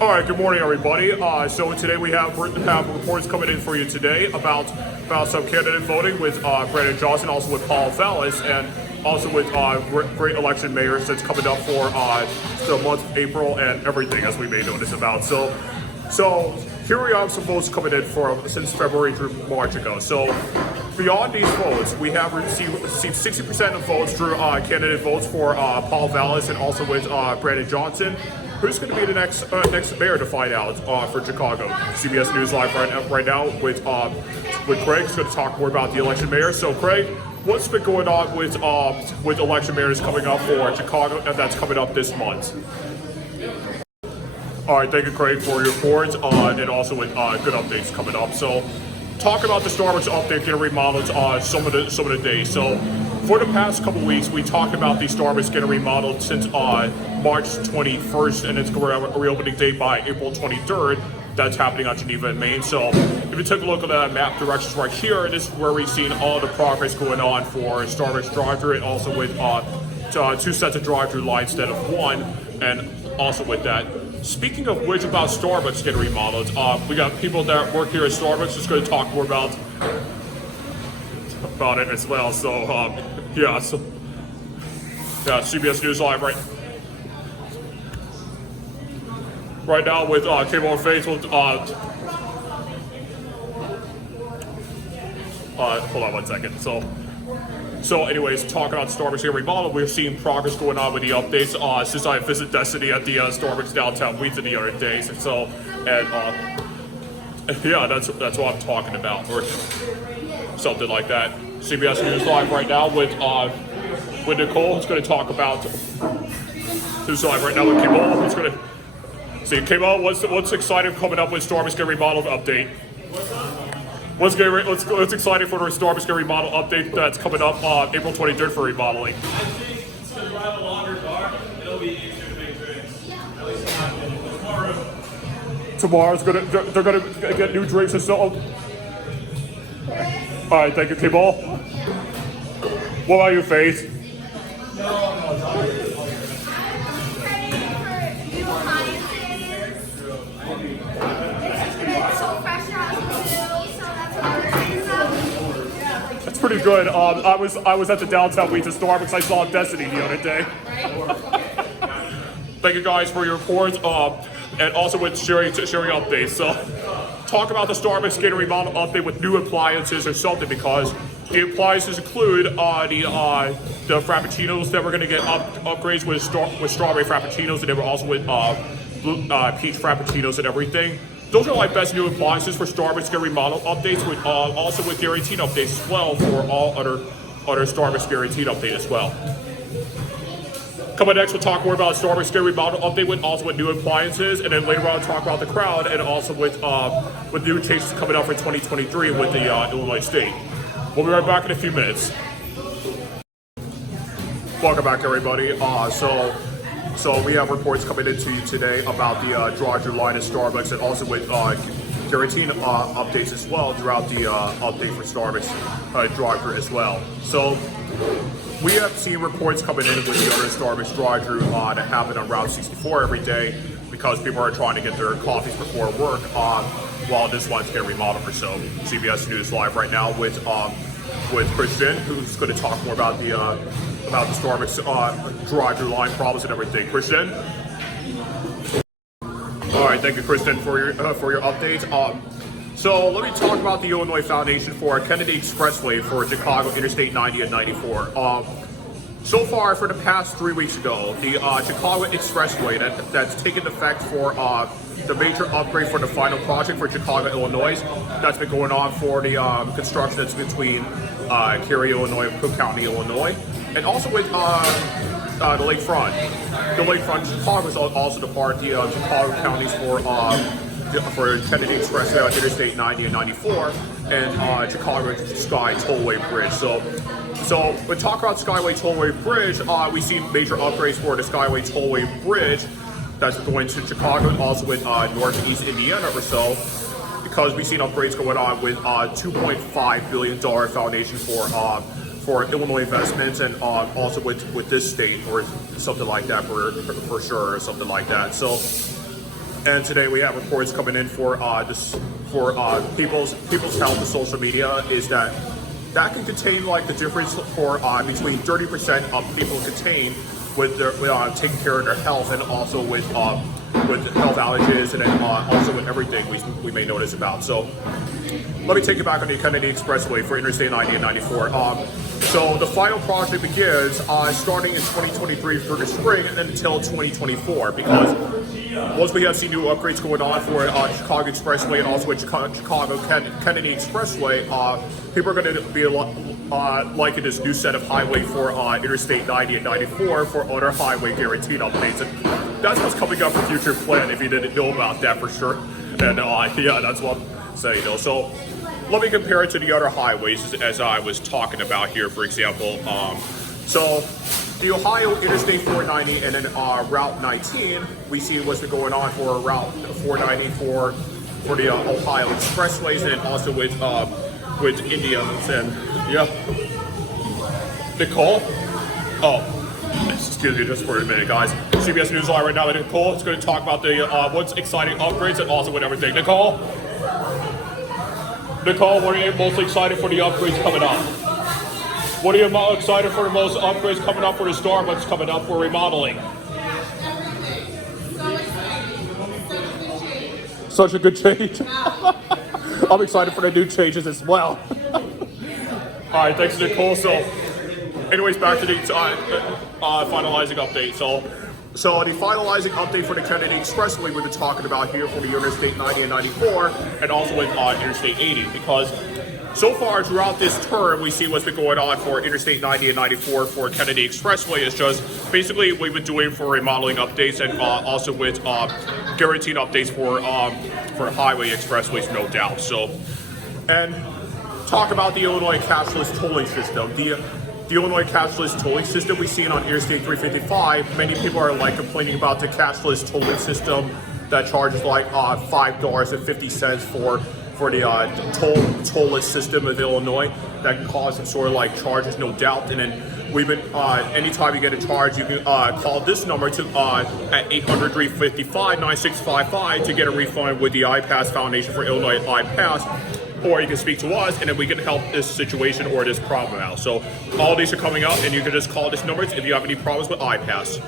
All right, good morning, everybody. So today we have reports coming in for you today about some candidate voting with Brandon Johnson, also with Paul Vallis, and also with great election mayors that's coming up for the month of April and everything, as we may notice about. So here we have some votes coming in since February through March ago. So beyond these votes, we have received 60% of votes through candidate votes for Paul Vallis and also with Brandon Johnson. Who's going to be the next mayor to find out for Chicago? CBS News Live right now with Craig. He's going to talk more about the election mayor. So Craig, what's been going on with election mayors coming up for Chicago, and that's coming up this month? All right, thank you, Craig, for your reports, and also with good updates coming up. So, talk about the Starbucks update getting remodeled some of the days. So, for the past couple weeks, we talked about the Starbucks getting remodeled since March 21st, and it's going to have a reopening date by April 23rd. That's happening on Geneva and Maine. So, if you take a look at the map directions right here, this is where we've seen all the progress going on for Starbucks drive-thru, and also with two sets of drive-thru lines instead of one, and also with that. Speaking of which, about Starbucks getting remodeled, we got people that work here at Starbucks just going to talk more about it as well. So yeah, CBS News Live right now with Cable and Facebook. Hold on one second. So anyways, talking about Starbucks getting remodeled, we're seeing progress going on with the updates since I visited Destiny at the Starbucks downtown Wheaton the other day. Yeah, that's what I'm talking about, or something like that. CBS News Live right now with Nicole, who's going to talk about News Live right now with Cable. Who's going to see Cable. What's exciting coming up with Starbucks getting remodeled update? What's exciting for the Starbucks getting remodel update that's coming up on April 23rd for remodeling? I think it's going to drive a longer car. It'll be easier to make drinks. At least tomorrow. They're gonna get new drinks and so. All right, thank you, K-Ball. What about you, Faith? That's pretty good. I was at the downtown Wheaton Starbucks. I saw Destiny the other day. Thank you guys for your reports, and also with sharing updates. So, talk about the Starbucks getting remodel update with new appliances or something, because the appliances include the frappuccinos that we're going to get upgrades with strawberry frappuccinos, and they were also with peach frappuccinos and everything. Those are like best new appliances for Starbucks get remodel updates, with also with guaranteed updates as well for all other Starbucks guaranteed update as well. Coming next, we'll talk more about Starbucks get remodel update with new appliances, and then later on talk about the crowd, and also with new changes coming up for 2023 with the Illinois State. We'll be right back in a few minutes. Welcome back, everybody. So we have reports coming into you today about the drive-thru line at Starbucks, and also with guaranteed updates as well throughout the update for Starbucks drive-thru as well. So we have seen reports coming in with the other Starbucks drive-thru that happen on Route 64 every day, because people are trying to get their coffees before work while this line's getting remodeled or so. CBS News Live right now with Christian, who's going to talk more about the Starbucks drive-thru line problems and everything. Christian? All right, thank you, Christian, for your update. So let me talk about the Illinois Foundation for Kennedy Expressway for Chicago Interstate 90 and 94. So far, for the past 3 weeks ago, the Chicago Expressway that's taken effect for the major upgrade for the final project for Chicago, Illinois, that's been going on for the construction that's between Cary, Illinois, and Cook County, Illinois, and also with the lakefront. The lakefront Chicago is also the part of the Chicago counties for Kennedy Expressway on Interstate 90 and 94, and Chicago Sky Tollway Bridge. So when talking about Skyway Tollway Bridge, we see major upgrades for the Skyway Tollway Bridge that's going to Chicago, and also with northeast Indiana or so, because we've seen upgrades going on with $2.5 billion foundation for Illinois investments, and also with this state or something like that for sure, or something like that. So And today we have reports coming in for people's health and social media is that can contain like the difference for between 30% of people contain with their taking care of their health, and also with health allergies, and then also with everything we may notice about. So let me take you back on the Kennedy Expressway for Interstate 90 and 94. So the final project begins starting in 2023 for the spring and then until 2024, because once we have seen new upgrades going on for Chicago Expressway and also with Chicago Kennedy Expressway, people are going to be liking this new set of highway for Interstate 90 and 94 for other highway guaranteed updates. And that's what's coming up for future plan, if you didn't know about that for sure. And yeah, that's what I'm saying though. So let me compare it to the other highways as I was talking about here, for example. So the Ohio Interstate 490 and then Route 19, we see what's been going on for Route 490 for the Ohio Expressways, and then also with India. And yeah, Nicole. Oh, excuse me just for a minute, guys. CBS News Live right now. Nicole is going to talk about the what's exciting upgrades and also with everything. Nicole, what are you most excited for the upgrades coming up? What are you most excited for the most upgrades coming up for the Starbucks coming up for remodeling? Such a good change. I'm excited for the new changes as well. All right, thanks Nicole. So anyways, back to the finalizing update. So the finalizing update for the Kennedy Expressway we've been talking about here for the Interstate 90 and 94, and also with Interstate 80, because so far throughout this term, we see what's been going on for Interstate 90 and 94 for Kennedy Expressway is just basically what we've been doing for remodeling updates, and also with guaranteed updates for highway expressways, no doubt. So, and talk about the Illinois cashless tolling system. The Illinois cashless tolling system we see on Interstate 355. Many people are like complaining about the cashless tolling system that charges like $5.50 for the tollless system of Illinois. That can cause some sort of like charges, no doubt. And then we've been anytime you get a charge, you can call this number to at 800-355-9655 to get a refund with the iPass Foundation for Illinois iPass. Or you can speak to us, and then we can help this situation or this problem out. So all these are coming up, and you can just call this number if you have any problems with iPass.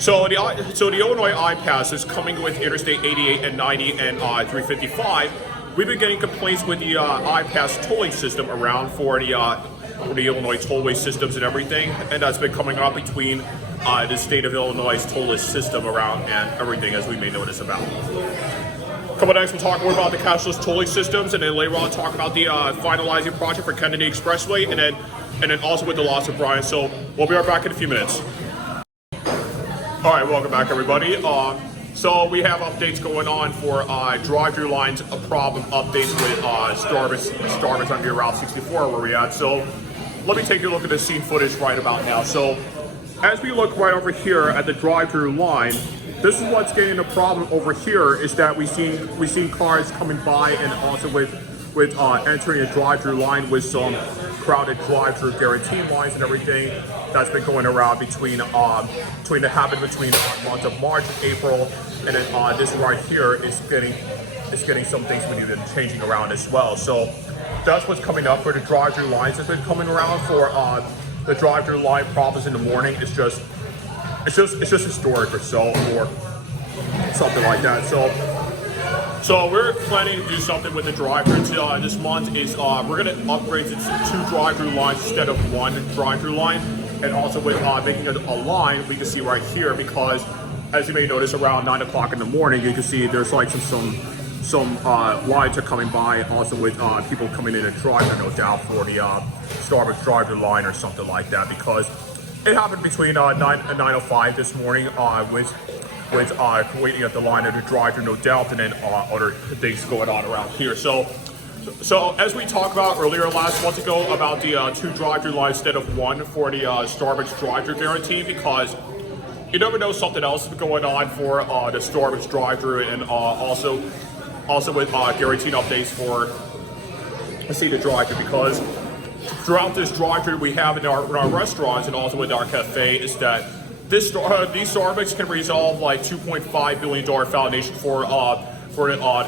So the Illinois iPass is coming with Interstate 88 and 90 and 355. We've been getting complaints with the iPass tolling system around for the Illinois tollway systems and everything, and that's been coming up between the state of Illinois' tollless system around and everything, as we may notice about. Coming next, we'll talk more about the cashless tolling systems, and then later on talk about the finalizing project for Kennedy Expressway, and then also with the loss of Brian. So we'll be right back in a few minutes. All right, welcome back, everybody. So we have updates going on for drive-through lines, problem updates with Starbucks on your Route 64 where we're at. So let me take a look at the scene footage right about now. So as we look right over here at the drive-through line, this is what's getting a problem over here, is that we seen cars coming by, and also with entering a drive-through line with some crowded drive-through guarantee lines and everything that's been going around between the months of March and April, and then this right here is getting some things we need to be changing around as well. So that's what's coming up for the drive-through lines that's been coming around for the drive-through line problems in the morning. It's just historic or so, or something like that. So we're planning to do something with the drive-through this month. Is we're going to upgrade to 2 drive-through lines instead of 1 drive-through line, and also with making a line we can see right here, because as you may notice around 9 o'clock in the morning, you can see there's like some lines are coming by, also with people coming in and driving, no doubt, for the Starbucks drive-through line or something like that, because it happened between 9 and 9:05 this morning with waiting at the line at the drive-through, no doubt, and then other things going on around here. So as we talked about earlier last month ago about the 2 drive-through lines instead of 1 for the Starbucks drive-through guarantee, because you never know, something else is going on for the Starbucks drive-through, and also with guaranteed updates for the drive-through, because throughout this drive-through we have in our restaurants and also with our cafe is that these Starbucks can resolve like $2.5 billion foundation for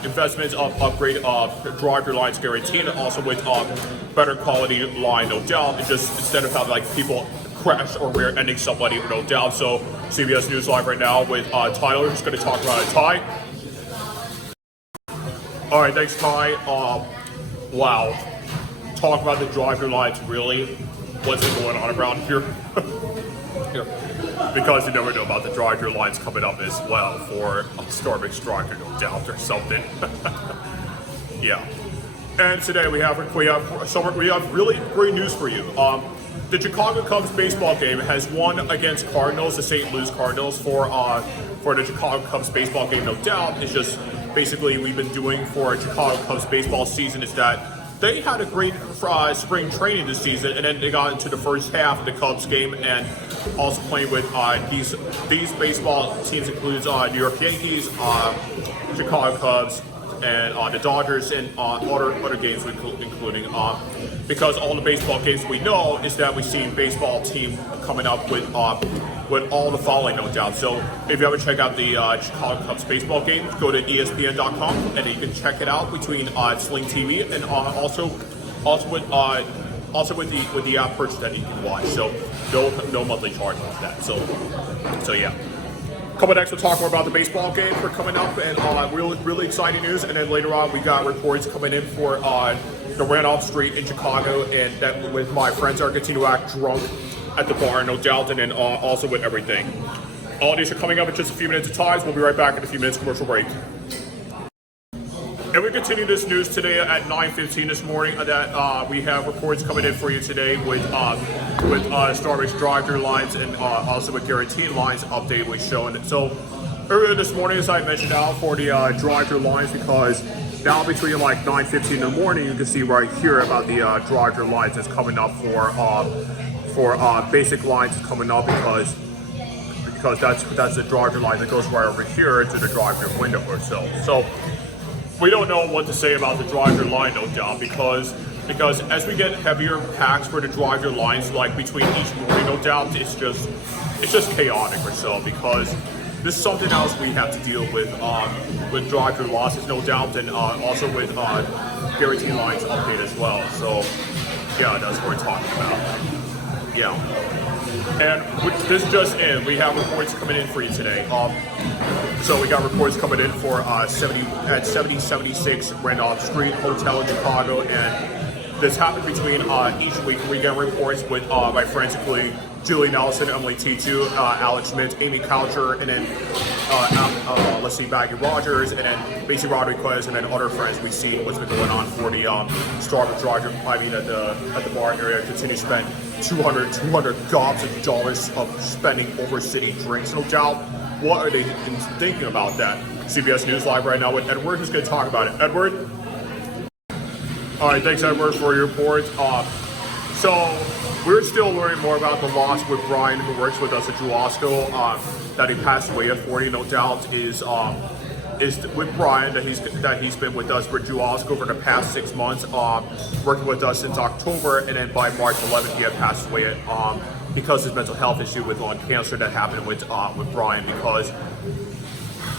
investments upgrade drive-through lines guarantee, and also with better quality line, no doubt. It's just instead of having like people crash or rear-ending somebody, no doubt. So CBS News Live right now with Tyler, who's going to talk about it. Ty. All right, thanks, Ty. Wow, talk about the drive-through lines. Really, what's going on around here? Because you never know about the drive-through lines coming up as well for Starbucks drive-through, no doubt, or something. Yeah. And today we have really great news for you. The Chicago Cubs baseball game has won against Cardinals, the St. Louis Cardinals, for the Chicago Cubs baseball game, no doubt. It's just basically we've been doing for Chicago Cubs baseball season is that they had a great spring training this season, and then they got into the first half of the Cubs game, and also playing with these baseball teams includes New York Yankees, Chicago Cubs, and the Dodgers, and other games including because all the baseball games we know is that we've seen baseball team coming up with all the following, no doubt. So if you haven't checked out the Chicago Cubs baseball game, go to ESPN.com and you can check it out between Sling TV and also with the app purchase that you can watch. So no monthly charge with that. So yeah. Coming next, we'll talk more about the baseball game for coming up, and really exciting news. And then later on, we got reports coming in for the Randolph Street in Chicago, and that with my friends are continuing to act drunk at the bar, no doubt, and then also with everything. All these are coming up in just a few minutes of time. We'll be right back in a few minutes. Commercial break. And we continue this news today at 9:15 this morning. That we have reports coming in for you today with Starbucks drive-through lines and also with guarantee lines update was shown. So earlier this morning, as I mentioned out for the drive-through lines, because now between like 9:15 in the morning, you can see right here about the drive-through lines that's coming up for basic lines coming up because that's the drive-through line that goes right over here to the drive-through window or so. So we don't know what to say about the drive-through line, no doubt, because as we get heavier packs for the drive-through lines, like between each morning, no doubt, it's just chaotic or so, because this is something else we have to deal with drive-through losses, no doubt, and also with guarantee lines update as well. So yeah, that's what we're talking about. Yeah. And with this just in, we have reports coming in for you today. So we got reports coming in for 7076 Randolph Street Hotel in Chicago, and this happened between each week. We get reports with my friends including Julie Nelson, Emily T2, Alex Schmidt, Amy Coucher, and then let's see, Maggie Rogers, and then Macy Rodriguez, and then other friends. We see what's been going on for the Starbucks drive. I mean, at the bar area, continue to spend $200 gobs of dollars of spending over city drinks. No doubt. What are they thinking about that? CBS News Live right now with Edward, who's going to talk about it. Edward? All right, thanks, Edward, for your report. So we're still learning more about the loss with Brian, who works with us at Jewasco, that he passed away at 40, no doubt, is with Brian, that he's been with us for Jewasco for the past 6 months, working with us since October, and then by March 11th, he had passed away because of his mental health issue with lung cancer that happened with Brian. Because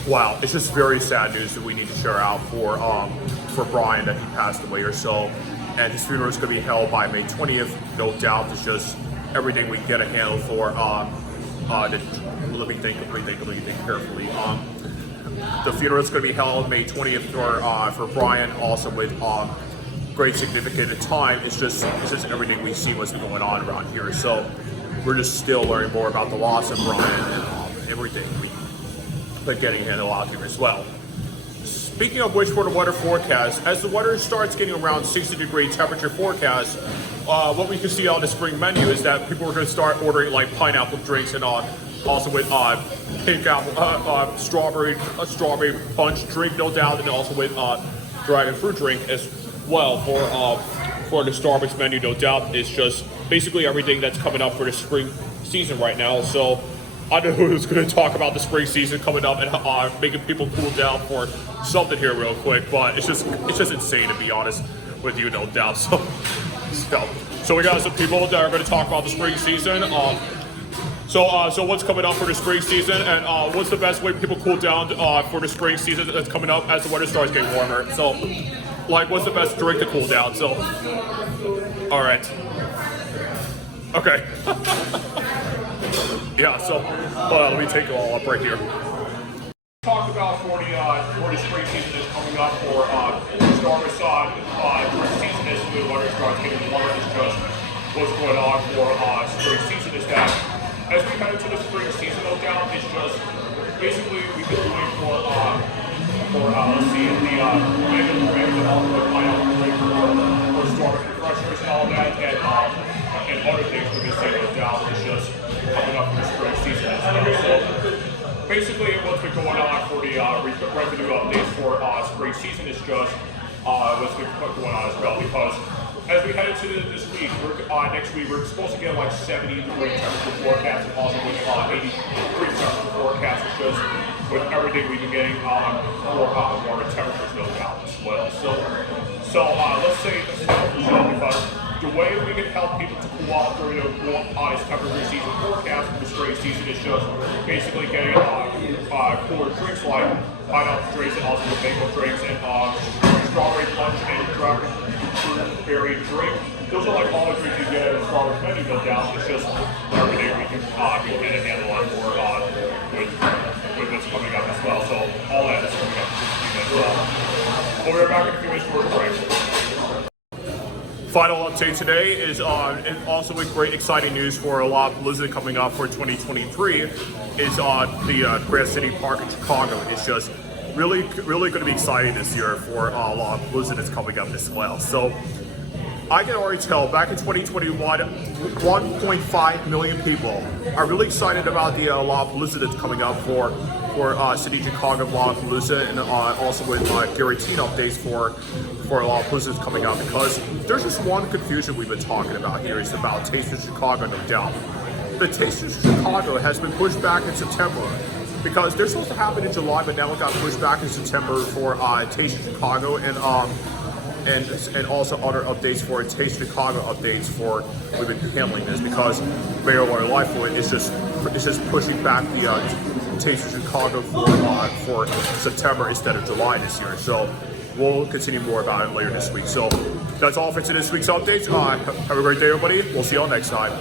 wow, it's just very sad news that we need to share out for Brian, that he passed away or so. And his funeral is going to be held by May 20th, no doubt. It's just everything we get a handle for. Let me think carefully. The funeral is going to be held May 20th for Brian, also with great significant time. It's just everything we see what's going on around here. So we're just still learning more about the loss of Brian and everything we've been getting handled out here as well. Speaking of which, for the weather forecast, as the weather starts getting around 60-degree temperature forecast, what we can see on the spring menu is that people are going to start ordering like pineapple drinks and also with pink apple, strawberry punch drink, no doubt, and also with dragon fruit drink as well for the Starbucks menu, no doubt. It's just basically everything that's coming up for the spring season right now. So I don't know who's going to talk about the spring season coming up and making people cool down for something here real quick, but it's just insane, to be honest with you, no doubt. So we got some people that are going to talk about the spring season. So what's coming up for the spring season, and what's the best way people cool down for the spring season that's coming up as the weather starts getting warmer? So, like, what's the best drink to cool down? So, all right, okay, yeah. So, let me take it all up right here. Talked about for the spring season that's coming up for start with spring season is when the weather starts getting warmer. It's just what's going on for spring season is that. As we head into the spring seasonal down, it's just basically we've been doing for let's see, the random drinks and all the pineapple drink for storm refreshers and all that, and other things we've been seeing those down. It's just coming up for the spring season as well. So basically, what's been going on for the revenue updates for spring season is just what's been going on as well, because as we head into this week, next week, we're supposed to get like 70-degree temperature forecast and also with 80-degree temperature forecast, just with everything we've been getting warmer temperatures no doubt as well. So let's say because the way we can help people to cool off during the hottest temperature season forecast for the spring season is just basically getting cooler drinks like pineapple drinks and also mango drinks and strawberry punch and berry drink. Those are like all the drinks you get at a strawberry menu no doubt. It's just everything we can get a handle on for with what's coming up as well. So all that is coming up as well. We'll be back in a few minutes for a break. Final update today is also with great exciting news for Lollapalooza coming up for 2023 is the Grand City Park in Chicago. It's just really going to be exciting this year for Lollapalooza that's coming up as well. So I can already tell back in 2021, 1.5 million people are really excited about the Lollapalooza that's coming up for City of Chicago Lollapalooza, and also with guaranteed updates for Lollapalooza that's coming up, because there's just one confusion we've been talking about here is about Taste of Chicago, no doubt. The Taste of Chicago has been pushed back in September because they're supposed to happen in July, but now it got pushed back in September for Taste of Chicago and also other updates for Taste of Chicago updates for we've been handling this because Mayor Lori Lightfoot is just pushing back the Taste of Chicago for September instead of July this year. So we'll continue more about it later this week. So that's all for this week's updates. Have a great day, everybody. We'll see you all next time.